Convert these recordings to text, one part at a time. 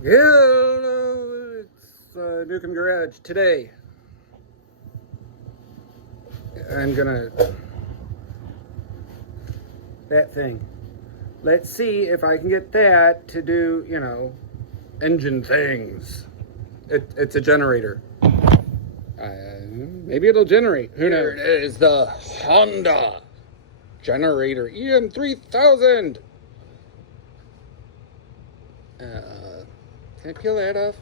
Hello, it's Newcomb Garage. Today, I'm gonna that thing. Let's see if I can get that to do, engine things. It's a generator. Maybe it'll generate. Who knows? Here it is, the Honda generator EM3000. Can I peel that off?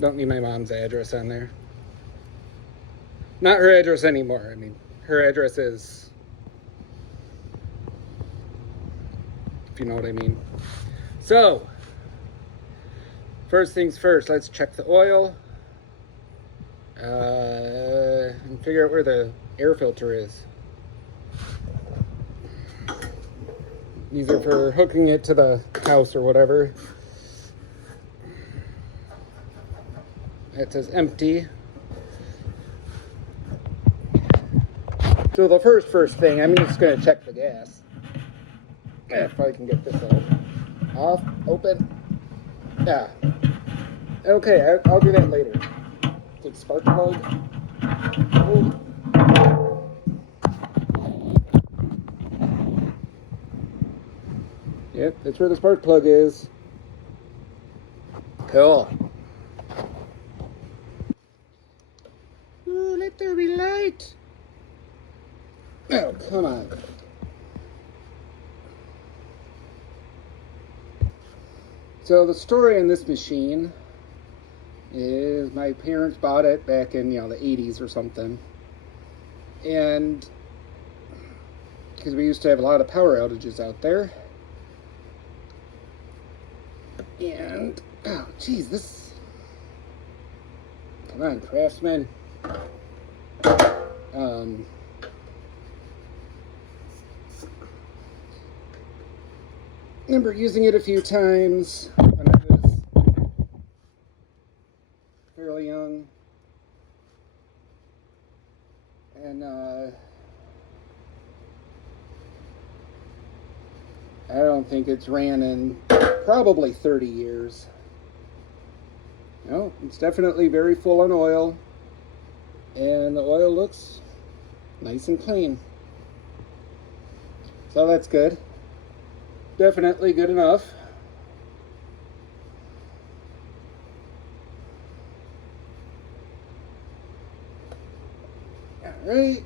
Don't need my mom's address on there. Not her address anymore. I mean, her address is, if you know what I mean. So, first things first, let's check the oil. And figure out where the air filter is. These are for hooking it to the house or whatever. It says empty. So the first thing, I'm just going to check the gas. If I can get this off, open. Yeah. Okay, I'll do that later. Take spark plug. Oh. Yep, that's where the spark plug is. Cool. Ooh, let there be light. Oh, come on. So the story on this machine is my parents bought it back in, the 80s or something. And because we used to have a lot of power outages out there. And, oh, geez, this, come on, Craftsman. Remember using it a few times when I was fairly young. And, I don't think it's ran in probably 30 years. No, it's definitely very full on oil. And the oil looks nice and clean. So that's good. Definitely good enough. Alright.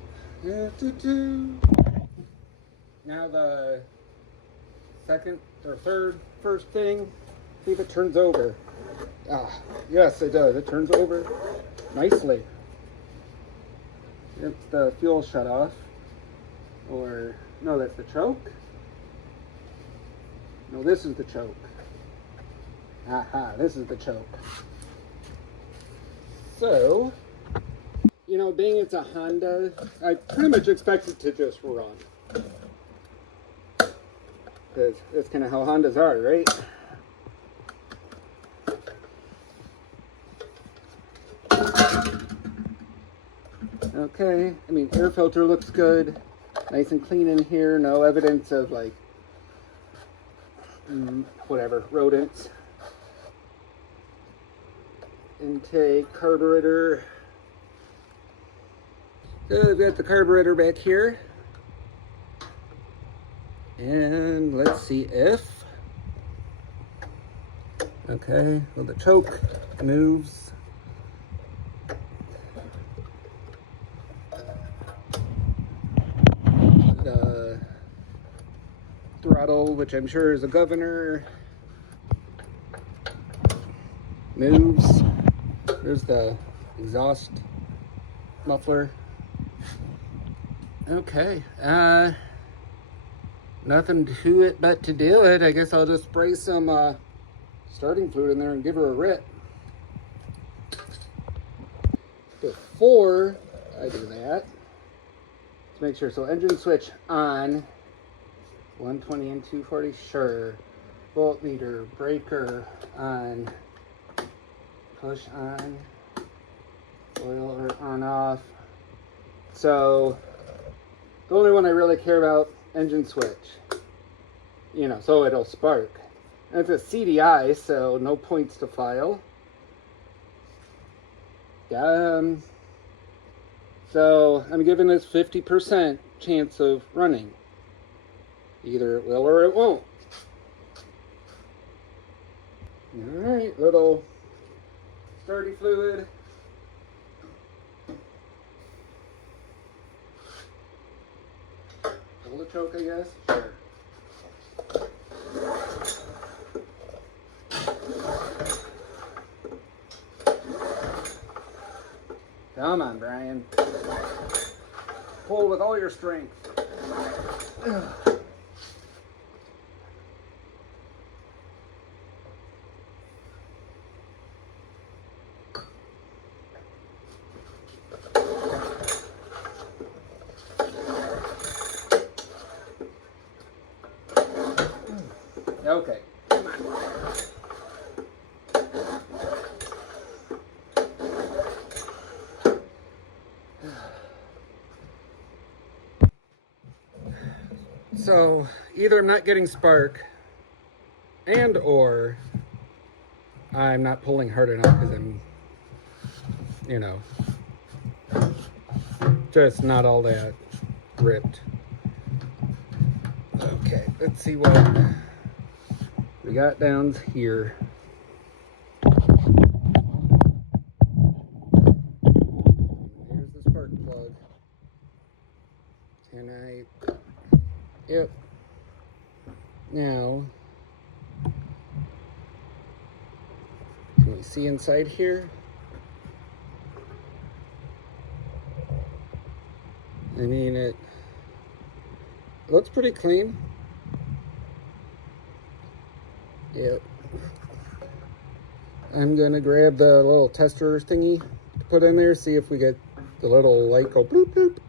Now the second or first thing, see if it turns over. Ah, yes it does. It turns over nicely. It's the fuel shut off. Or, no, that's the choke. No, this is the choke. Aha, this is the choke. So, being it's a Honda, I pretty much expect it to just run. Because that's kind of how Hondas are, right? Okay, I mean, air filter looks good. Nice and clean in here. No evidence of, whatever, rodents. Intake, carburetor. So we've got the carburetor back here. And let's see if, okay, well the choke moves. The throttle, which I'm sure is a governor, moves. There's the exhaust muffler. Okay, nothing to it but to do it. I guess I'll just spray some starting fluid in there and give her a rip. Before I do that, let's make sure. So engine switch on, 120 and 240, sure. Voltmeter, breaker on, push on, oil or on off. So the only one I really care about, engine switch, so it'll spark. It's a CDI, so no points to file. So I'm giving this 50% chance of running. Either it will or it won't. Alright, little sturdy fluid. Pull the choke, I guess. Sure. Come on, Brian. Pull with all your strength. Okay. Come on. So either I'm not getting spark and or I'm not pulling hard enough because I'm, you know, just not all that ripped. Okay, let's see what we got down here. Here's the spark plug. Can I... Yep. Now, can we see inside here? I mean, it looks pretty clean. Yep. I'm gonna grab the little tester thingy to put in there, see if we get the little light go bloop bloop.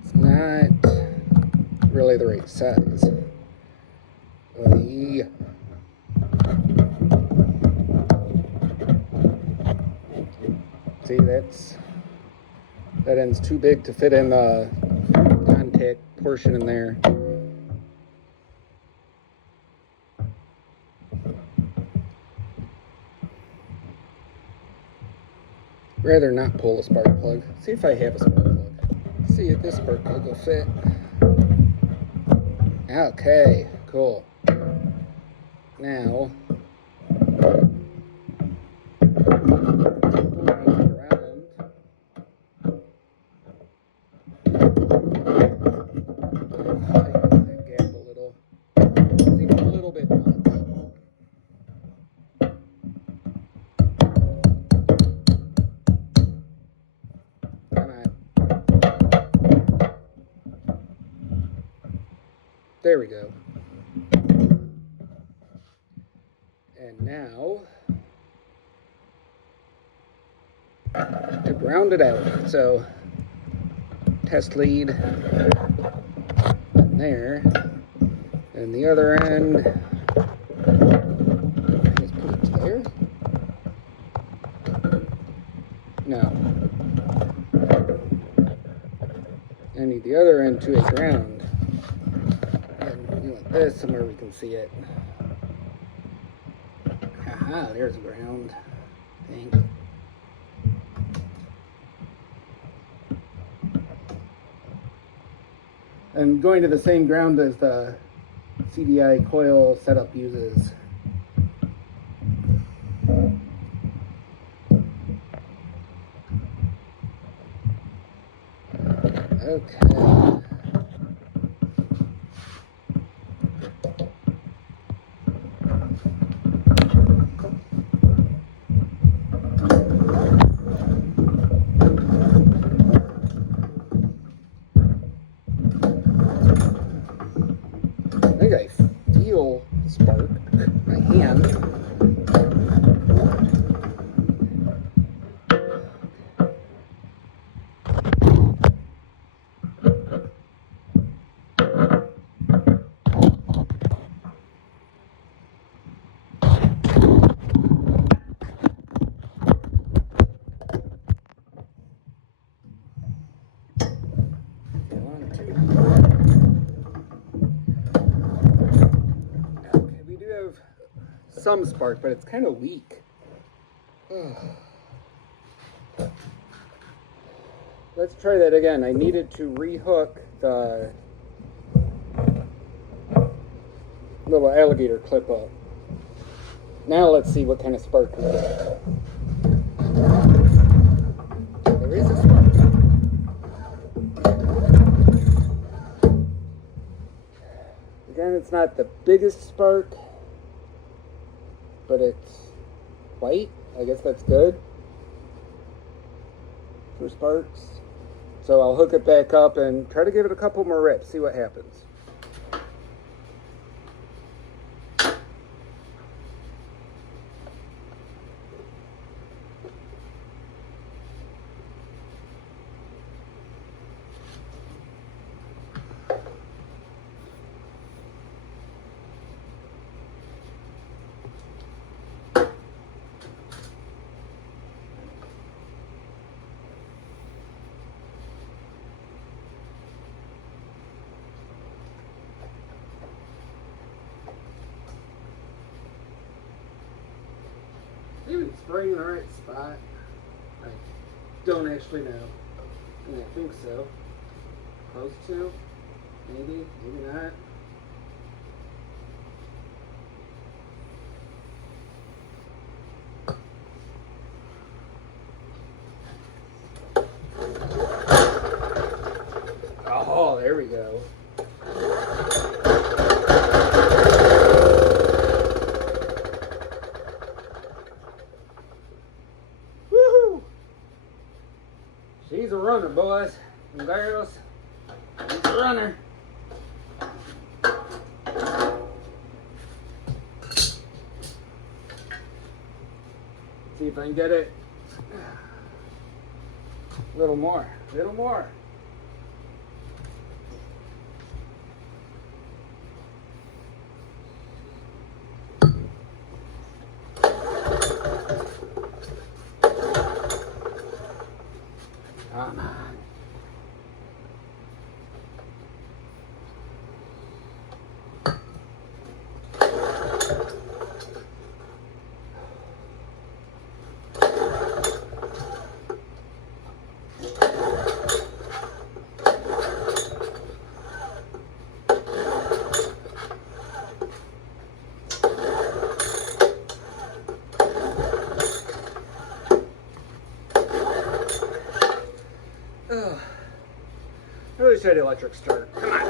It's not really the right size. Yeah. See, that end's too big to fit in the contact portion in there. Rather not pull a spark plug. See if I have a spark plug. See if this spark plug will fit. Okay, cool. Now, there we go. And now to ground it out. So test lead in there, and the other end. Just put it there. No. I need the other end to a ground. This somewhere we can see it. Aha, there's a ground. Thanks. I'm going to the same ground as the CDI coil setup uses. Okay. I think I feel the spark in my hand. some spark, but it's kind of weak. Let's try that again. I needed to rehook the little alligator clip up. Now let's see what kind of spark we get. There is a spark. Again, it's not the biggest spark, but it's white. I guess that's good for sparks. So I'll hook it back up and try to give it a couple more reps, see what happens. Maybe spraying in the right spot. I don't actually know. I think so. Close to. Maybe, maybe not. Oh, there we go. She's a runner, boys and girls. She's a runner. See if I can get it. A little more. A little more. Come on. I really tried electric start. Come on.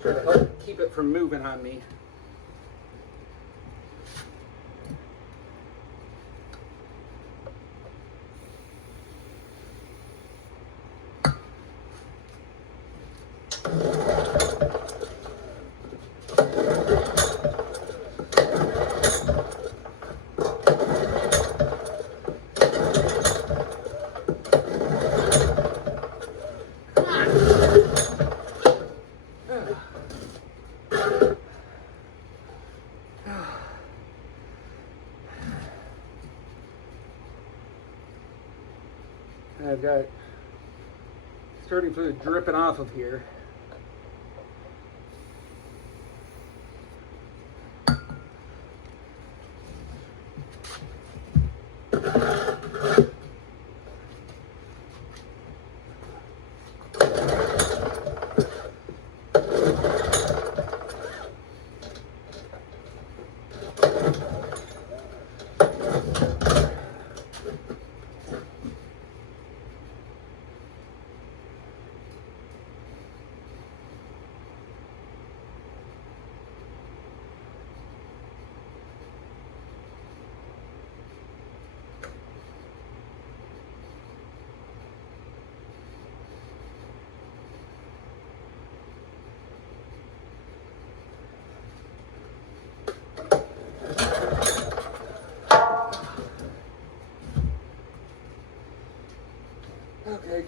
Try to help keep it from moving on me. I've got starting fluid dripping off of here.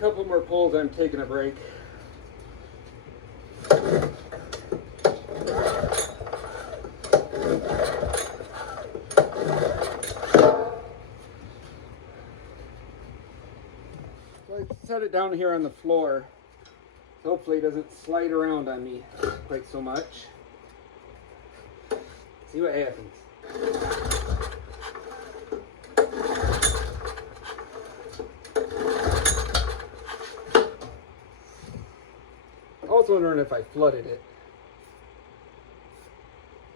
couple more pulls, I'm taking a break. So I set it down here on the floor. So hopefully it doesn't slide around on me quite so much. See what happens. Also wondering if I flooded it.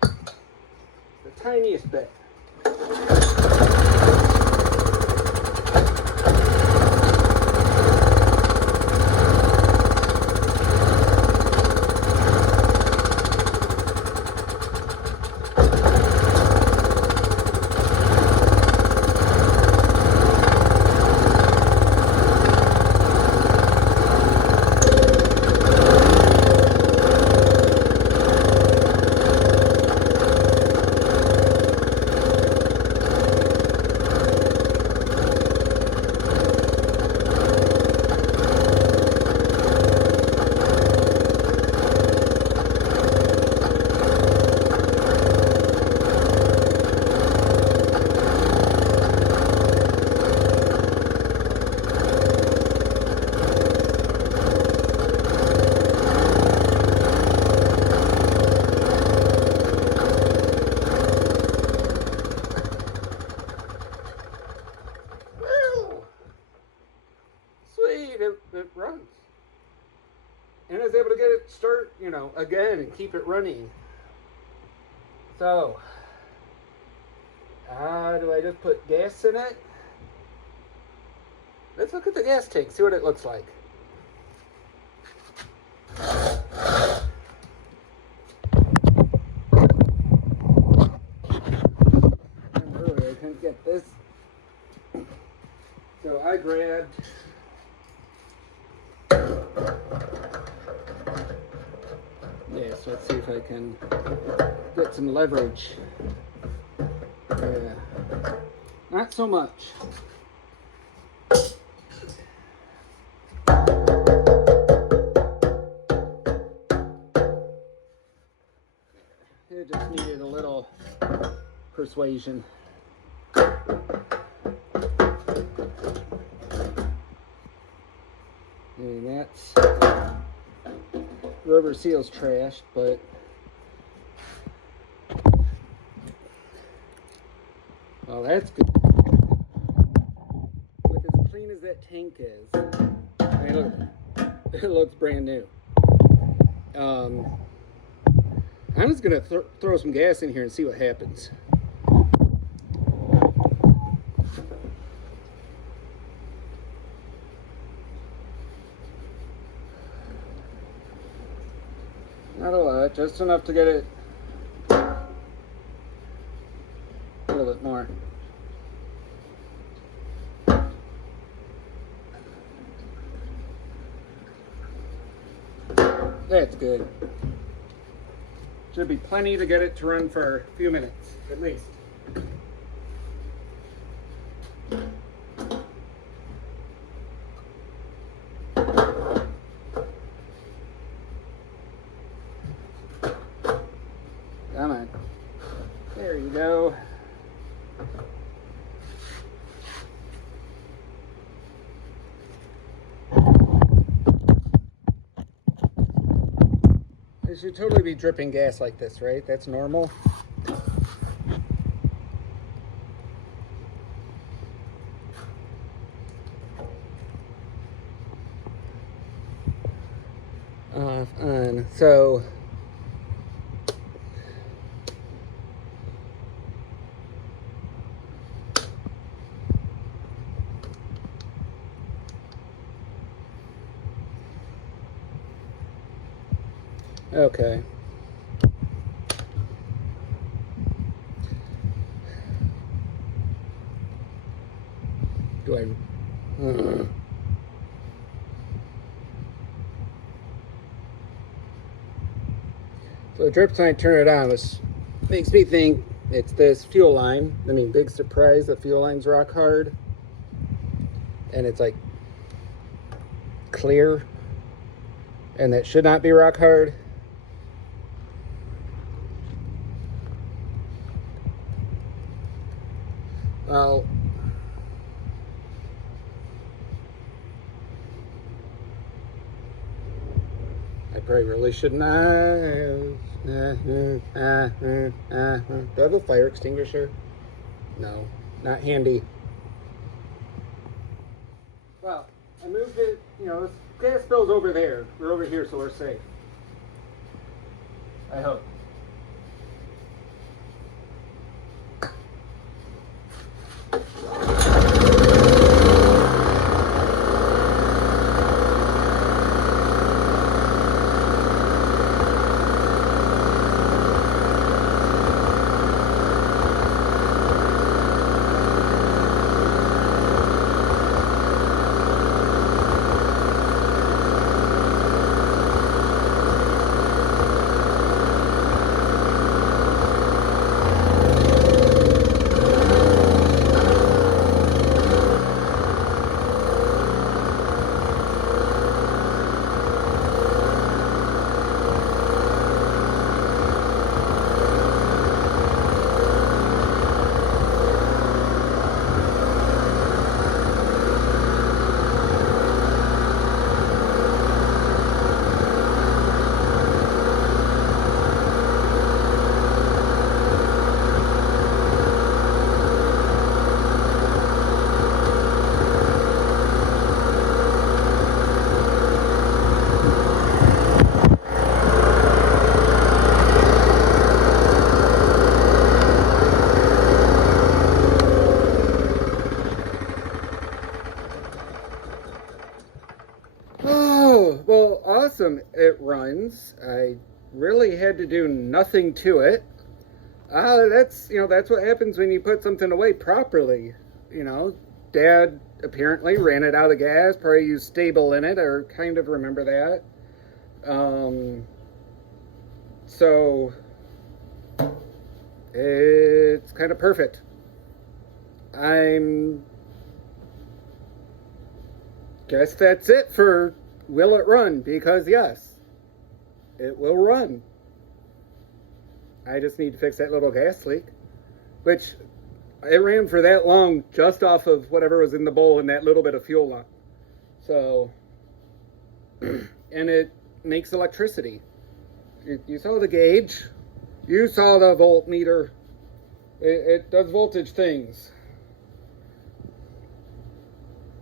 The tiniest bit. It runs. And I was able to get it start, again and keep it running. So, do I just put gas in it? Let's look at the gas tank, see what it looks like. Earlier I couldn't get this. So I grabbed so let's see if I can get some leverage. Not so much. It just needed a little persuasion. And that's rubber seal's trashed, but well, that's good. Look as clean as that tank is. I mean, look, it looks brand new. I'm just gonna throw some gas in here and see what happens. Not a lot, just enough to get it a little bit more. That's good. Should be plenty to get it to run for a few minutes, at least. Come on. There you go. It should totally be dripping gas like this, right? That's normal. Off, on. So okay. Do I? So the drip sign, turn it on, which makes me think it's this fuel line. I mean, big surprise, the fuel line's rock hard. And it's like clear, and that should not be rock hard. Well, I probably really should not. Do I have a fire extinguisher? No, not handy. Well, I moved it, this gas bill's over there. We're over here, so we're safe. I hope. Oh, well, awesome. It runs. I really had to do nothing to it. That's what happens when you put something away properly. Dad apparently ran it out of gas, probably used stable in it, or kind of remember that. So it's kind of perfect. Guess that's it for will it run, because yes, it will run. I just need to fix that little gas leak, which it ran for that long just off of whatever was in the bowl and that little bit of fuel on. So, and it makes electricity. You saw the gauge, you saw the voltmeter. It does voltage things.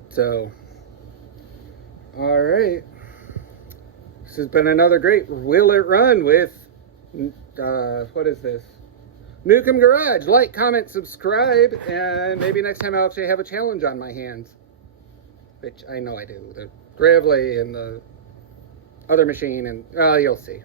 So, all right. This has been another great Will It Run with, what is this? Nukem Garage. Like, comment, subscribe, and maybe next time I'll actually have a challenge on my hands. Which I know I do. The Gravely and the other machine, and you'll see.